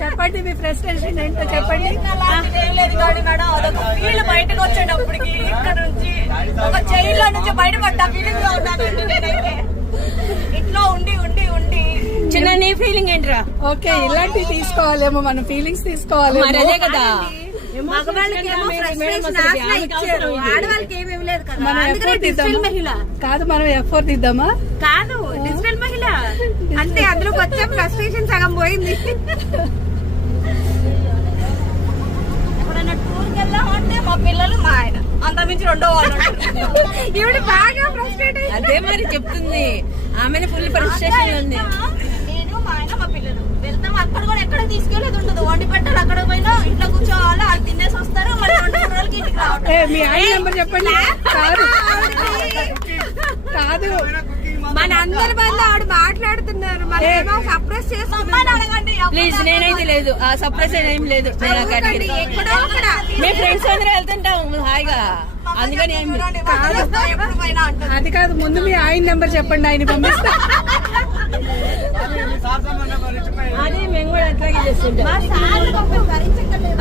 చెప్పండి మీ ఫ్రస్ట్రేషన్ ఏంటో చెప్పండి. వీళ్ళు బయటకు వచ్చేటప్పటికి ఇక్కడ నుంచి ఒక జైల్లో నుంచి బయటపడ్డ ఫీలింగ్ లో ఉన్నాను. ఇట్లా ఉండి ఉండి ఉండి చిన్న నీ ఫీలింగ్ ఏంట్రా? ఓకే, ఇలాంటివి తీసుకోవాలేమో, మన ఫీలింగ్స్ తీసుకోవాలేమో. అదే కదా, మగవాళ్ళకి ఇచ్చారు, ఆడవాళ్ళకి ఏమి ఇవ్వలేదు కదా. మనం అందుకనే డిజిటల్ మహిళ కాదు, మనం ఎఫోర్ దిద్దామా? కాదు, డిజిటల్ మహిళ అంటే అందులోకి వచ్చే ఫ్రస్ట్రేషన్ సగం పోయింది. ఎప్పుడైనా టూర్కి వెళ్ళామంటే మా పిల్లలు మా ఆయన అంత మించి రెండో వాళ్ళు ఇవిడ బాగా ఫ్రస్ట్రేట్. అదే మరి చెప్తుంది, ఆమె ఫుల్ ఫ్రస్ట్రేషన్ ఉంది. నేను మా ఆయన మా పిల్లలు వెళ్తాం, అక్కడ కూడా ఎక్కడ తీసుకెళ్లేది ఉండదు. వండి పెట్టాలి, అక్కడ పోయినా ఇంట్లో కూర్చోవాలి, వాళ్ళు తినేసి వస్తారు, మళ్ళీ 2 రోజులకి ఇంటికి రావడం. మీ ఆయన నెంబర్ చెప్పండి. కాదు కాదు, మన అందరి వల్ల ఆవిడ మాట్లాడుతున్నారు, మనం సప్రెస్ చేస్తామని అడగండి ప్లీజ్. నేనైతే లేదు, ఆ సర్ప్రైజ్ ఏం లేదు. ఎక్కడో అక్కడ మీ ఫ్రెండ్స్ అందరూ వెళ్తుంటాం హాయిగా, అందుకని ఎప్పుడు పైన అంటారు. అది కాదు, ముందు మీ ఆయన నెంబర్ చెప్పండి, ఆయన పంపిస్తా. అది మేము కూడా అట్లాగే చేస్తుంటాం. మా సార్లు భరించక్కర్లేదు.